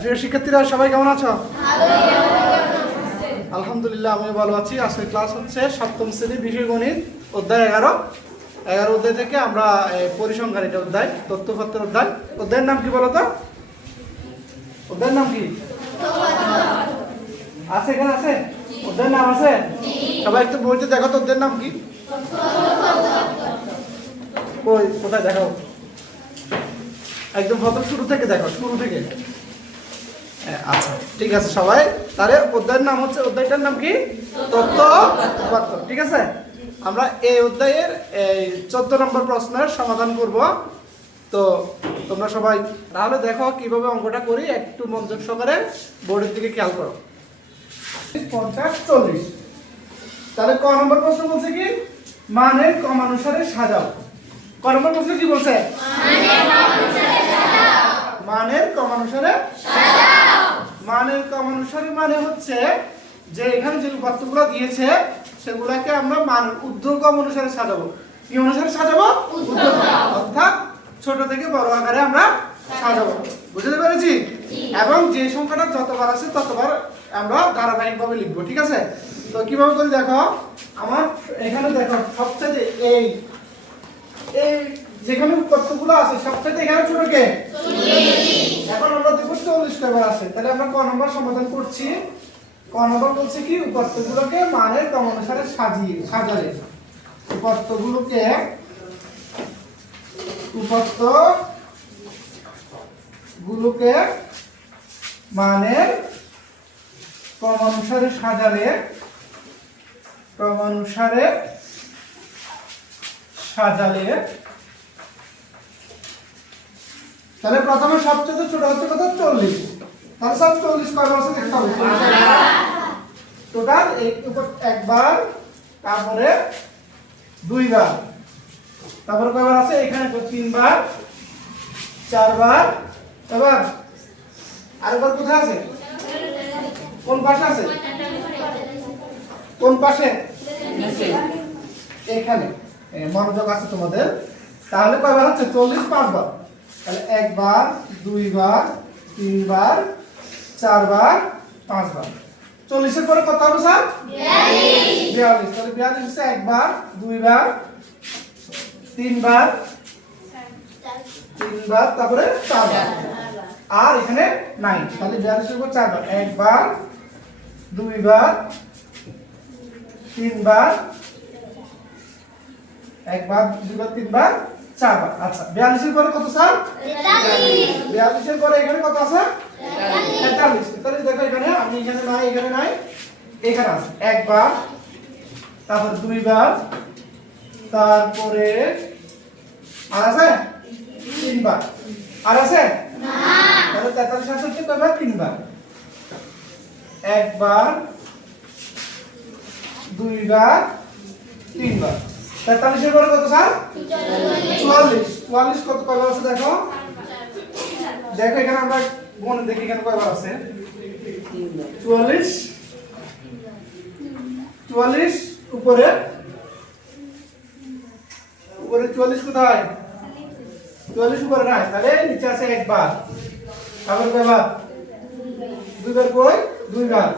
প্রিয় শিক্ষার্থীরা সবাই কেমন আছো? আলহামদুলিল্লাহ আমি ভালো আছি। আজকের ক্লাস হচ্ছে সপ্তম শ্রেণী বিষয় গণিত অধ্যায় 11 অধ্যায় থেকে আমরা পরিসংখ্যান এটা অধ্যায় তথ্যপত্রের অধ্যায়ের নাম কি বলো তো? অধ্যায়ের নাম কি আছে? এখানে আছে অধ্যায়ের নাম আছে? সবাই একটু বইতে দেখো তো অধ্যায়ের নাম কি? কই কোথায় দেখাও? একদম প্রথম শুরু থেকে দেখো, শুরু থেকে। আচ্ছা ঠিক আছে সবাই, তাহলে অধ্যায়ের নাম হচ্ছে, অধ্যায়টার নাম কি? তথ্যপত্র। ঠিক আছে, আমরা এই অধ্যায়ের 14 নম্বর প্রশ্নের সমাধান করব। তো তোমরা সবাই তাহলে দেখো কিভাবে অঙ্কটা করি, একটু মনোযোগ সহকারে বোর্ডের দিকে খেয়াল করো। 50 40। তাহলে ক নম্বর প্রশ্ন বলছে কি? মানের ক্রমানুসারে সাজাও। ক নম্বর প্রশ্ন কি বলছে? মানের ক্রমানুসারে সাজাও। মানের ক্রমানুসারে মানে হচ্ছে যে এখানে যে উপাত্তগুলো দিয়েছে সেগুলোকে আমরা মানের ঊর্ধ্বক্রম অনুসারে সাজাবো। কি অনুসারে সাজাবো? ঊর্ধ্বক্রম, অর্থাৎ ছোট থেকে বড় আকারে আমরা সাজাবো। বুঝতে পেরেছি? এবং যে সংখ্যাটা যতবার আছে ততবার আমরা ধারাবাহিকভাবে লিখবো। ঠিক আছে, তো কিভাবে করে দেখো, আমার এখানে দেখো সবচেয়ে এই যেখানে উপাত্তগুলো আছে সবচেয়ে এখানে ছোট কে? 40। এখন আমরা দেখব 40 কয়বার আছে। তাহলে আমরা ক নম্বর সমাধান করছি। ক নম্বর বলছে কি? উপাত্তগুলোকে মানের ক্রম অনুসারে সাজালে। উপাত্তগুলোকে মানের ক্রম অনুসারে সাজালে, তাহলে প্রথমে সবচেয়ে ছোট হচ্ছে কত? 40। তাহলে সব 40 কয়বার আছে দেখতে হবে। টোটাল একবার, তারপরে দুইবার, তারপরে কয়বার আছে? এখানে 3বার, 4বার, এবার আরেকবার কোথায় আছে? কোন পাশে আছে? কোন পাশে? এখানে। মনোযোগ আছে তোমাদের। তাহলে কয়বার হচ্ছে? 40 5বার। তাহলে একবার, দুইবার, 3বার, 4বার, 5বার। 40 এর পরে কত হবে স্যার? 42। তাহলে 42 হচ্ছে একবার, দুইবার, 3বার, তারপরে 4বার। আর এখানে নাই। তাহলে 42 এর পর 4বার, একবার, দুইবার, 3বার, একবার, দুইবার, 3বার, 4বার। আচ্ছা 42 এর পরে কত স্যার? 42 এর পরে এখানে কত আছে? 43। 43 দেখো এখানে, আমি এখানে নাই, এখানে নাই, এখানে আছে। একবার, তারপর দুইবার, তারপরে আর আছে 3বার। আর আছে না? তাহলে 43 আছে হচ্ছে কয়বার? 3বার। একবার, দুইবার, 3বার। 43 এর পরে কত স্যার? 44। 44 কত কয়বার আছে দেখো? দেখো এখানে আমরা মনে দেখি এখানে কয়বার আছে? 44। 44 উপরে 44 কোথায়? 44 উপরে নাই, তাহলে নিচে আছে একবার, তারপরে কয়বার? দুইবার। কই? দুইবার,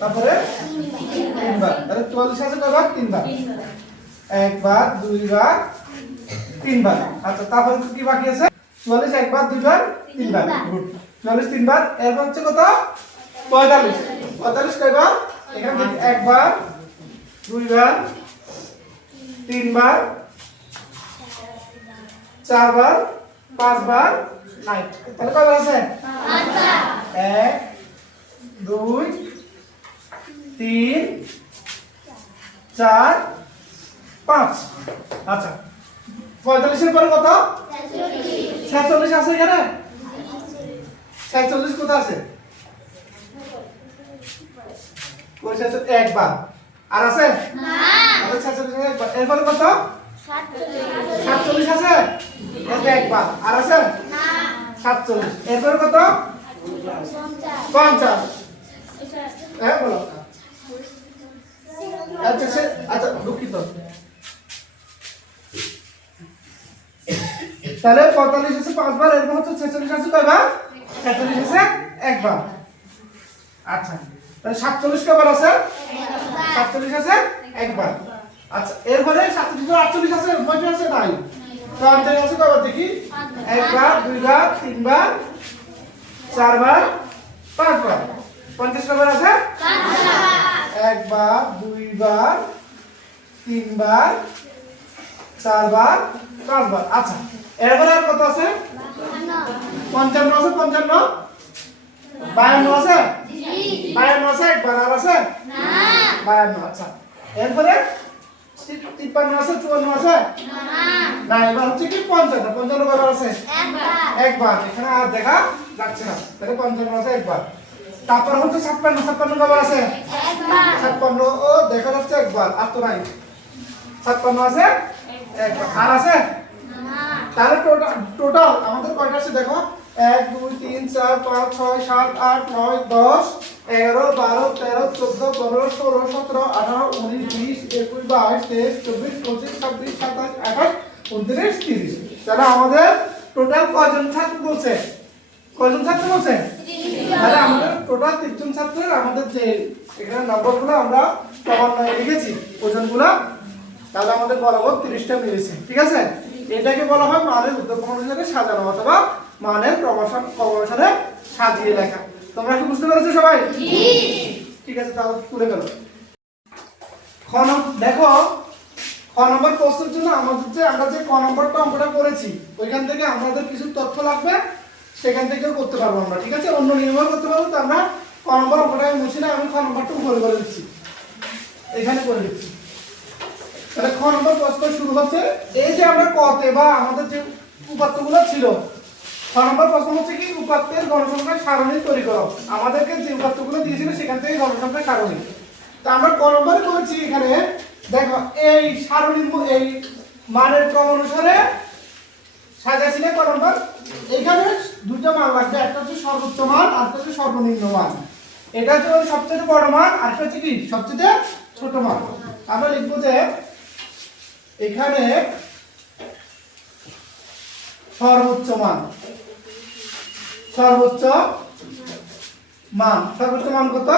তারপরে 3বার। তাহলে 44 আছে কয়বার? 3বার। একবার, দুইবার, 3বার। আচ্ছা তারপরে কি বাকি আছে? 44 একবার, দুইবার, 3বার। গুড। 44 3বার। এরপর হচ্ছে কত? 45। 45 কয়বার? এখানে দেখি একবার, দুইবার, 3বার, 4বার, 5বার, নাই। তাহলে কয়বার আছে? 5বার। 1 2 3 4 5। আচ্ছা 45 এর পরে কত? 46 আছে এখানে? 46 কোথায় আছে? কই 46? একবার। আর আছে না? তাহলে 46 একবার। এরপরে কত? 47 আছে? এটা একবার। আর আছে না? 47। এরপরে কত? 50। হ্যাঁ বলো। আচ্ছা দুঃখিত। তাহলে 45 আছে 5বার, এরকম হচ্ছে 46 আছে কয়বার? 46 আছে একবার। আচ্ছা, তাহলে 47 কবার আছে? 47 আছে একবার। আচ্ছা, এরপরে 47 পর 48 আছে, 49 আছে নাই? 50 আছে কবার দেখি? একবার, দুইবার, তিনবার, চারবার, পাঁচবার। 50 কবার আছে? একবার, দুইবার, তিনবার, চারবার, পাঁচবার। আচ্ছা, এরপরে আর কত আছে? 55 আছে। 55 52 আছে? 52 আছে একবার, আর আছে? 52। আচ্ছা, এরপরে 53 আছে, 54 আছে? না, এবার হচ্ছে কি 55। 55 কবার আছে? একবার। এখানে আর দেখা যাচ্ছে না, তাহলে 55 আছে একবার। তারপর হচ্ছে 56। 56 কবার আছে? 56 ও দেখা যাচ্ছে একবার, আর তো নাই। 56 আছে একবার, আর আছে? তাহলে টোটাল আমাদের কয়টা আছে দেখো? 1 2 3 4 5 6 7 8 9 10 11 12 13 14 15 16 17 18 19 20 21 22 23 24 25 26 27 28 29 30। তাহলে আমাদের টোটাল কয়জন ছাত্র বলছে? কয়জন ছাত্র বলছে? তাহলে আমাদের টোটাল 30 জন ছাত্রের আমাদের যে এখানে নম্বরগুলো আমরা ক্রমান্বয়ে লিখেছি ওজনগুলো, তাহলে আমাদের বরাবর 30টা মিলেছে। ঠিক আছে, এটাকে বলা হয় মানের উদ্দীপক অনুসারে সাজানো অথবা মানের ক্রমানুসারে সাজিয়ে লেখা। তোমরা কি বুঝতে পেরেছো সবাই? ঠিক আছে, তাহলে তুলে ফেলো। দেখো, খ নম্বর প্রশ্নের জন্য আমরা যে ক নম্বরটা অঙ্কটা করেছি ওইখান থেকে আমাদের কিছু তথ্য লাগবে, সেখান থেকেও করতে পারবো আমরা। ঠিক আছে, অন্য নিয়মেও করতে পারবো। তো আমরা ক নম্বর অঙ্কটা আমি মুছি না, আমি খ নম্বরটা উপরে করে দিচ্ছি, এখানে করে দিচ্ছি। তাহলে খ নম্বর প্রশ্ন শুরু হচ্ছে, এই যে আমরা কতে বা আমাদের যে উপাত্তগুলো ছিল, খ নম্বর প্রশ্ন হচ্ছে কি উপাত্তের গণসংখ্যার সারণী তৈরি করো। আমাদেরকে যে উপাত্তগুলো দিয়েছিল সেখান থেকে গণসংখ্যার সারণী। তো আমরা ক নম্বরে করেছি, এখানে দেখো এই সারণীর এই মানের ক্রম অনুসারে সাজাইছি না ক নম্বর। এখানে দুটো মান লাগবে, একটা হচ্ছে সর্বোচ্চ মান আর একটা হচ্ছে সর্বনিম্ন মান। এটা হচ্ছে সবচেয়ে বড় মান আর একটা হচ্ছে কি সবচেয়ে ছোট মান। আমরা লিখবো যে এখানে সর্বোচ্চ মান, সর্বোচ্চ মান, সর্বোচ্চ মান কত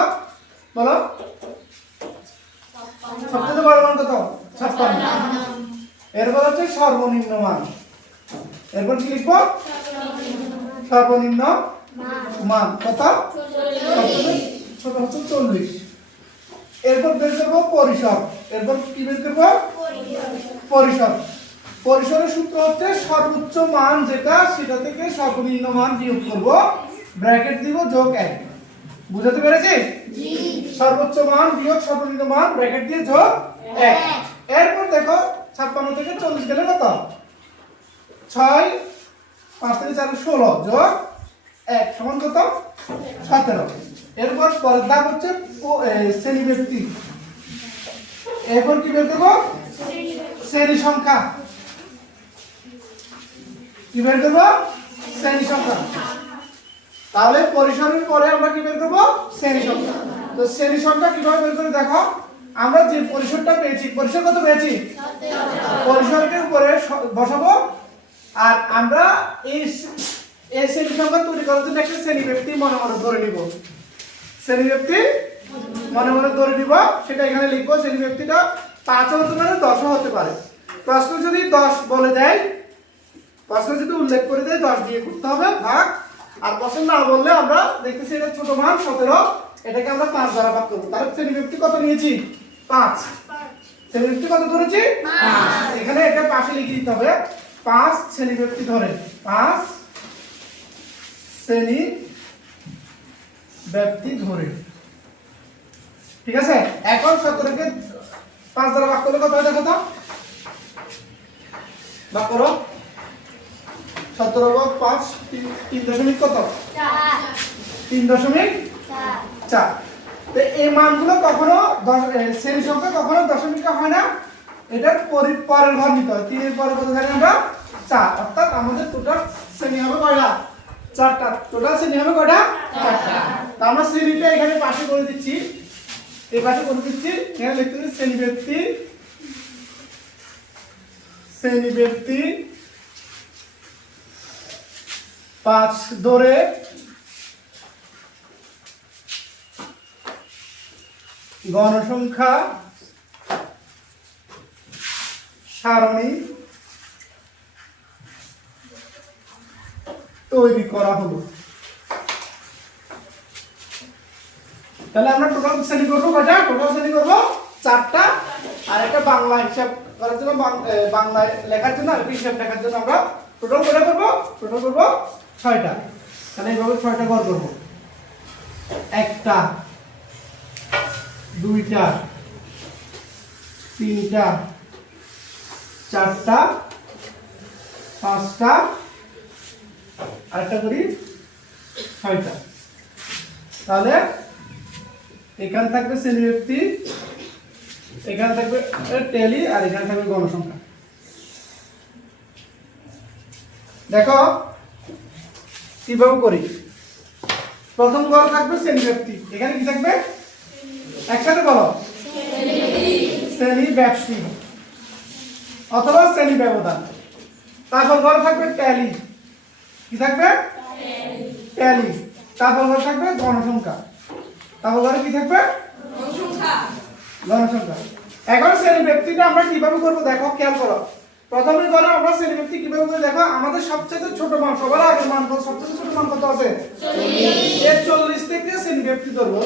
বলো? সবচেয়ে বড় মান কত? 56। এরপর হচ্ছে সর্বনিম্ন মান, এরপর কি লিখবো? সর্বনিম্ন মান কত? ছোট হচ্ছে 40। এরপর বের করবো পরিসর, এরপর কি বের করবো? পরিসর। পরিসরের সূত্র হচ্ছে সর্বোচ্চ মান যেটা সেটা থেকে সর্বনিম্ন মান বিয়োগ করব, ব্র্যাকেট দিব, যোগ 1। বুঝতে পেরেছি? সর্বোচ্চ মান বিয়োগ সর্বনিম্ন মান, ব্র্যাকেট দিয়ে যোগ 1। এরপর দেখো 56 থেকে 40 গেলে কত? 6 5 থেকে 4 16 যোগ 1 সমান কত? 17। এরপর পরের ধাপ হচ্ছে শ্রেণীব্যক্তি। এরপর কি বের করব? শ্রেণী সংখ্যা। কি বের করব? শ্রেণী সংখ্যা। তাহলে পরিসরের পরে আমরা কি বের করব? শ্রেণী সংখ্যা। তো শ্রেণী সংখ্যা কিভাবে বের করে দেখো, আমরা যে পরিসরটা পেয়েছি, পরিসর কত পেয়েছি? পরিসরকে উপরে বসাবো, আর আমরা এই শ্রেণী সংখ্যা তৈরি করার জন্য একটা শ্রেণীব্যক্তি মনে মনে ধরে নিব। শ্রেণীব্যক্তি মনে মনে ধরে নিব, সেটা এখানে লিখবো। শ্রেণীব্যক্তিটা 5 হতে পারে, 10 হতে পারে। প্রশ্ন যদি 10 বলে দেয়, প্রশ্ন যদি উল্লেখ করে দেয় 10 দিয়ে করতে হবে ভাগ। আর প্রশ্ন না বললে আমরা দেখতেছি এটা ছোট মান 17, এটাকে আমরা 5 দ্বারা ভাগ করব। তাহলে শ্রেণীব্যক্তি কত নিয়েছি? 5। শ্রেণীব্যক্তি কত ধরেছি? 5। এখানে এটা পাশে লিখে দিতে হবে, 5 শ্রেণীব্যক্তি ধরে, 5 শ্রেণী ব্যক্তি ধরে। ঠিক আছে, এখন 17কে 5 দ্বারা ভাগ করলে কত হয় দেখো তো? ভাগ করো। 17 ভাগ 5 3 দশমিক কত? 4। 3.4। তো এই মানগুলো কখনো শ্রেণী সংখ্যা কখনো দশমিকে হয় না, এটার পরের ঘর নিতে হয়। 3 এর পরে কত জানি আমরা? 4। অর্থাৎ আমাদের টোটাল শ্রেণী হবে কয়টা? 4টা। টোটাল শ্রেণী হবে কয়টা? 4টা। তো আমরা শ্রেণীটা এখানে পাশে করে দিচ্ছি, এই পাশে করে দিচ্ছি। এখানে লিখতে হবে শ্রেণীব্যক্তি 5 ধরে গণসংখ্যা সারণী তৈরি করা হলো। তাহলে আমরা টোটাল শ্রেণী করবো কয়টা? টোটাল শ্রেণী করবো 4টা, আর একটা বাংলা হিসাব করার জন্য বাংলায় লেখার জন্য আর হিসাব লেখার জন্য আমরা টোটাল কয়টা করবো? টোটাল করবো 6টা। তাহলে এইভাবে 6টা ঘর করবো। 1টা, 2টা, 3টা, 4টা, 5টা, আরেকটা করি 6টা। তাহলে এখানে থাকবে শ্রেণীব্যক্তি, এখানে থাকবে টেলি, আর এখানে থাকবে গণসংখ্যা। দেখো কিভাবে করি। প্রথম ঘর থাকবে শ্রেণীব্যক্তি, এখানে কি থাকবে? একসাথে বলো, শ্রেণী ব্যক্তি অথবা শ্রেণী ব্যবধান। তারপর ঘর থাকবে ট্যালি, কি থাকবে? ট্যালি। তারপর ঘর থাকবে গণসংখ্যা, তারপর ঘরে কি থাকবে? গণসংখ্যা। এখন শ্রেণী ব্যক্তিটা আমরা কিভাবে করবো দেখো, খেয়াল করো। প্রথমে ঘরে আমরা শ্রেণী ব্যক্তি কিভাবে করে দেখো, আমাদের সবচেয়ে ছোট মান, সবার আগের মান কত? সবচেয়ে ছোট মান কত আছে? 40 থেকে শ্রেণী ব্যক্তি ধরবো,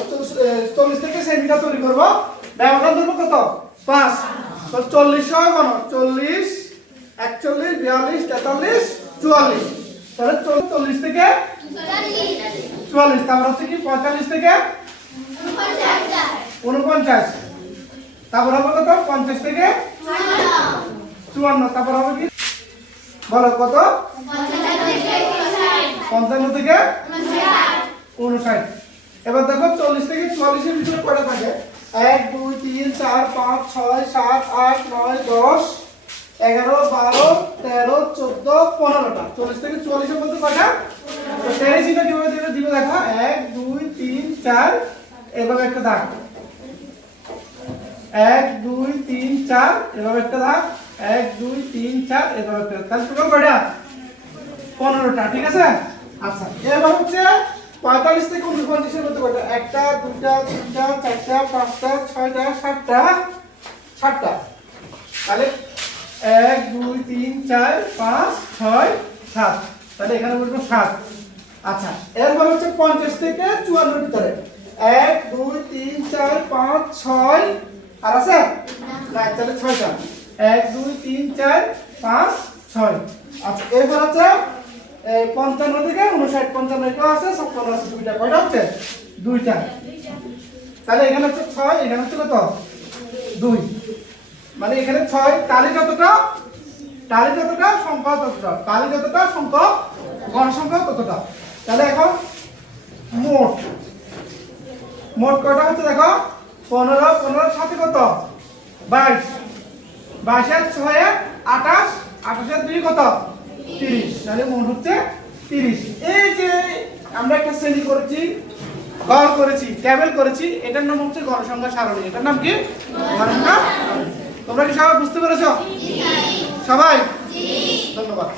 40 থেকে শ্রেণীটা তৈরি করবো। ব্যবধান ধরবো কত? 5। তো 40 হয় গণ 40, 41, 42, 43, 44। তাহলে 40 থেকে 44, তারপর হচ্ছে কি 45 থেকে 49, তারপর হবে কত? 50 থেকে 54, তারপর হবে কি বলো কত? 55 থেকে 59। এবার দেখো 40 থেকে 44 এর ভিতরে কয়টা থাকে? 1 2 3 4 5 6 7 8 9 10 11 12 13 14 15টা। 40 থেকে 44 এর মধ্যে কয়টা? তো 43টা কিভাবে দিবে দেখো, 1 2 3 4, এভাবে একটা দাগ, 1 2 3 4, এভাবে একটা দাগ, 1 2 3 4, এভাবে একটা। তাহলে টোটাল কয়টা? 15টা। ঠিক আছে। আচ্ছা, এবার হচ্ছে 45 থেকে 49 এর মধ্যে কয়টা? 1টা 2টা 3টা 4টা 5টা 6টা 7টা 7টা। তাহলে 1 2 3 4 5 6 7, তাহলে এখানে বলবো 7। আচ্ছা, এরপর হচ্ছে 50 থেকে 54 এর ভিতরে 1 2 3 4 5 6, আর আছে না? তাহলে 6টা, 1 2 3 4 5 6। আচ্ছা, এরপর হচ্ছে 55 থেকে 59, 55 এটাও আছে, 56 আছে, 2টা। কয়টা হচ্ছে? 2টা। তাহলে এখানে হচ্ছে 6, এখানে হচ্ছে কত? 2। মানে এখানে 6, টালি যতটা, টালি যতটা সংখ্যা ততটা, টালি যতটা সংখ্যা গণসংখ্যা ততটা। তাহলে এখন মোট মোট কয়টা হচ্ছে দেখো? 15, 15 এর সাথে কত? 22, 22 এর 6 এ 28, 28 এর 2 কত? 30। তাহলে মোট হচ্ছে 30। এই যে আমরা একটা শ্রেণী করেছি, ঘর করেছি, টেবিল করেছি, এটার নাম হচ্ছে গণসংখ্যা সারণী। এটার নাম কি? গণসংখ্যা সারণী। তোমরা কি সবাই বুঝতে পেরেছো? সবাই? ধন্যবাদ।